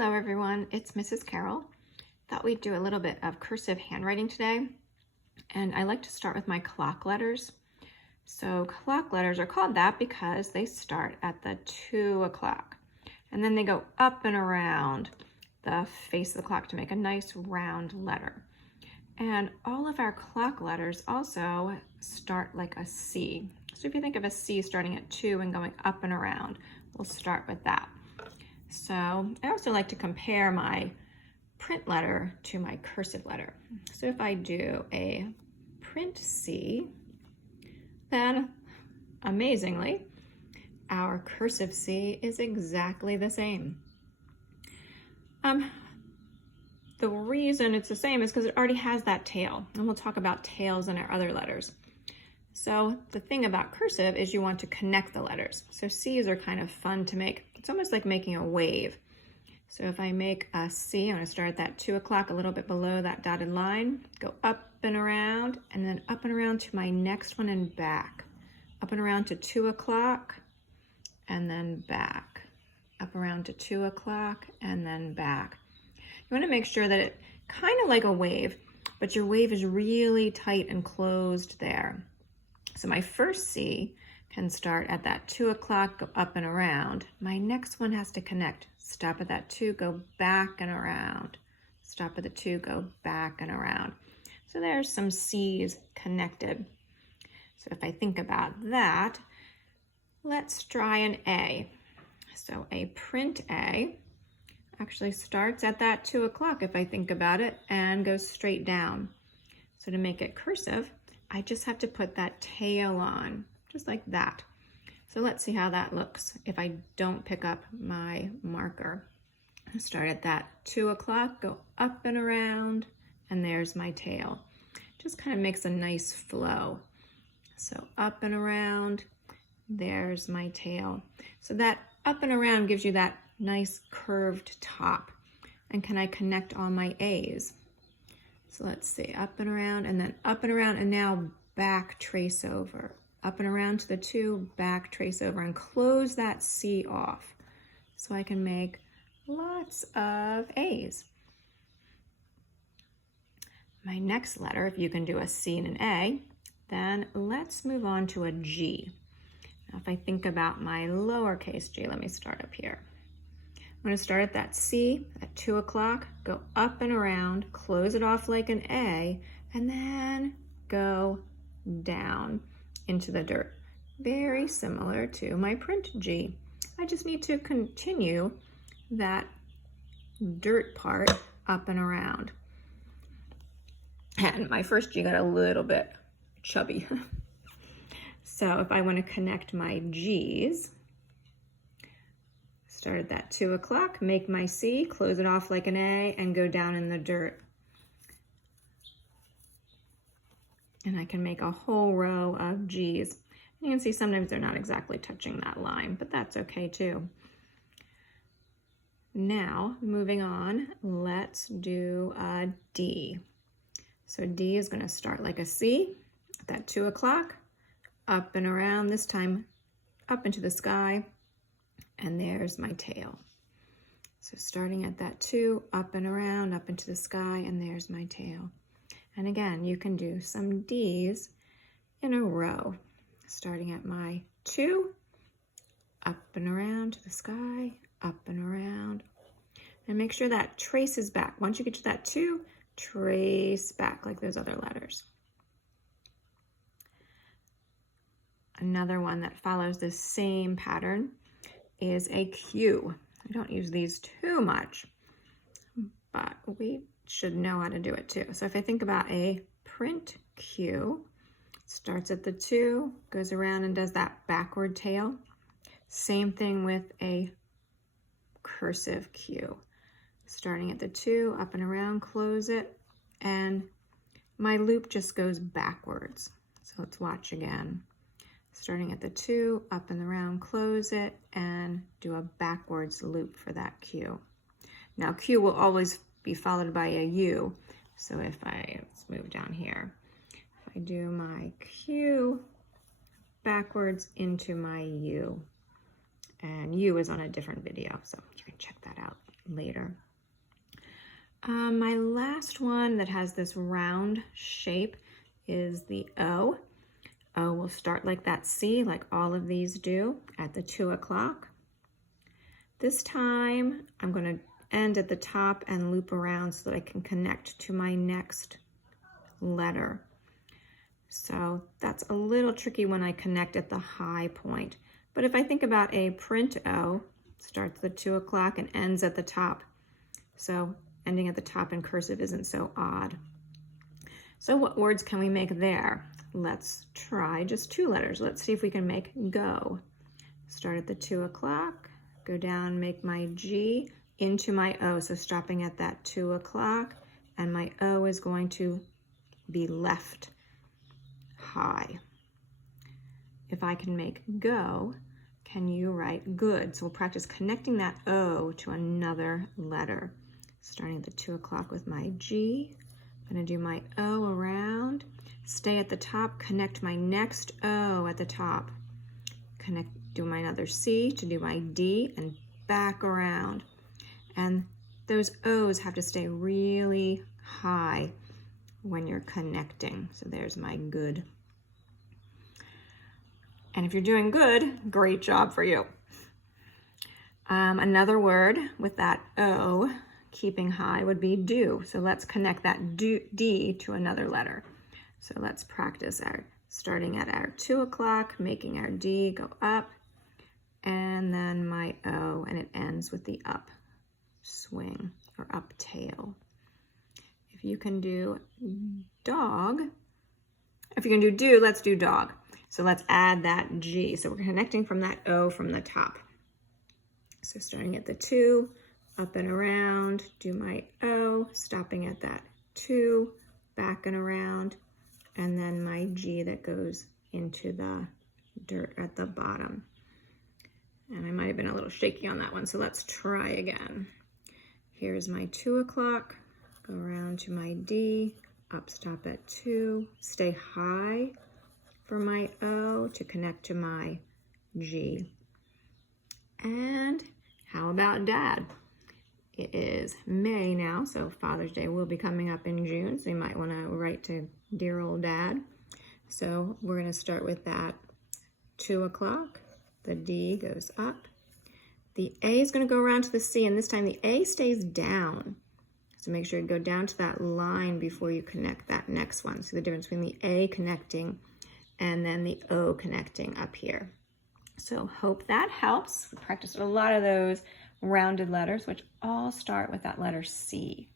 Hello everyone, it's Mrs. Carol. Thought we'd do a little bit of cursive handwriting today, and I like to start with my clock letters. So clock letters are called that because they start at the 2 o'clock and then they go up and around the face of the clock to make a nice round letter. And all of our clock letters also start like a C. So if you think of a C starting at 2 and going up and around, we'll start with that. So I also like to compare my print letter to my cursive letter. So if I do a print C, then amazingly, our cursive C is exactly the same. The reason it's the same is because it already has that tail, and we'll talk about tails in our other letters. So the thing about cursive is you want to connect the letters. So C's are kind of fun to make. It's almost like making a wave. So if I make a C, I'm going to start at that 2 o'clock, a little bit below that dotted line, go up and around, and then up and around to my next one and back. Up and around to 2 o'clock, and then back. Up around to 2 o'clock, and then back. You want to make sure that it kind of like a wave, but your wave is really tight and closed there. So my first C can start at that 2 o'clock, go up and around. My next one has to connect. Stop at that 2, go back and around. Stop at the 2, go back and around. So there's some C's connected. So if I think about that, let's try an A. So a print A actually starts at that 2 o'clock if I think about it and goes straight down. So to make it cursive, I just have to put that tail on, just like that. So let's see how that looks if I don't pick up my marker. I'll start at that 2 o'clock, go up and around, and there's my tail. Just kind of makes a nice flow. So up and around, there's my tail. So that up and around gives you that nice curved top. And can I connect all my A's? So let's see, up and around, and then up and around, and now back trace over. Up and around to the 2, back trace over, and close that C off. So I can make lots of A's. My next letter, if you can do a C and an A, then let's move on to a G. Now if I think about my lowercase g, let me start up here. I'm going to start at that C at 2 o'clock, go up and around, close it off like an A, and then go down into the dirt. Very similar to my print G. I just need to continue that dirt part up and around. And my first G got a little bit chubby. So if I want to connect my G's, start at that 2 o'clock, make my C, close it off like an A, and go down in the dirt. And I can make a whole row of G's. You can see sometimes they're not exactly touching that line, but that's okay too. Now, moving on, let's do a D. So D is going to start like a C at that 2 o'clock, up and around, this time up into the sky, and there's my tail. So starting at that 2, up and around, up into the sky, and there's my tail. And again, you can do some D's in a row, starting at my 2, up and around to the sky, up and around. And make sure that traces back. Once you get to that 2, trace back like those other letters. Another one that follows the same pattern is a Q. I don't use these too much, but we should know how to do it too. So if I think about a print Q, starts at the 2, goes around and does that backward tail. Same thing with a cursive Q. Starting at the 2, up and around, close it, and my loop just goes backwards. So let's watch again. Starting at the 2, up and around, close it, and do a backwards loop for that Q. Now Q will always be followed by a U. So let's move down here. If I do my Q backwards into my U, and U is on a different video, so you can check that out later. My last one that has this round shape is the O. O will start like that C, like all of these do, at the 2 o'clock. This time, I'm going to end at the top and loop around so that I can connect to my next letter. So that's a little tricky when I connect at the high point. But if I think about a print O, starts at the 2 o'clock and ends at the top. So ending at the top in cursive isn't so odd. So what words can we make there? Let's try just 2 letters. Let's see if we can make go. Start at the 2 o'clock, go down, make my G into my O. So stopping at that 2 o'clock, and my O is going to be left high. If I can make go, can you write good? So we'll practice connecting that O to another letter. Starting at the 2 o'clock with my G, I'm going to do my O around, stay at the top, connect my next O at the top, connect, do my another C to do my D, and back around. And those O's have to stay really high when you're connecting. So there's my good. And if you're doing good, great job for you. Another word with that O keeping high would be do. So let's connect that D to another letter. So let's practice our starting at our 2 o'clock, making our D go up, and then my O, and it ends with the up swing or up tail. If you can do dog, if you can do do, let's do dog. So let's add that G. So we're connecting from that O from the top. So starting at the 2, up and around, do my O, stopping at that 2, back and around, and then my G that goes into the dirt at the bottom. And I might have been a little shaky on that one, so let's try again. Here's my 2 o'clock, go around to my D, up, stop at 2, stay high for my O to connect to my G. And how about dad? It is May now, so Father's Day will be coming up in June, so you might want to write to dear old dad. So we're going to start with that 2 o'clock. The D goes up. The A is going to go around to the C, and this time the A stays down. So make sure you go down to that line before you connect that next one. See the difference between the A connecting and then the O connecting up here. So hope that helps. We practiced a lot of those rounded letters, which all start with that letter C.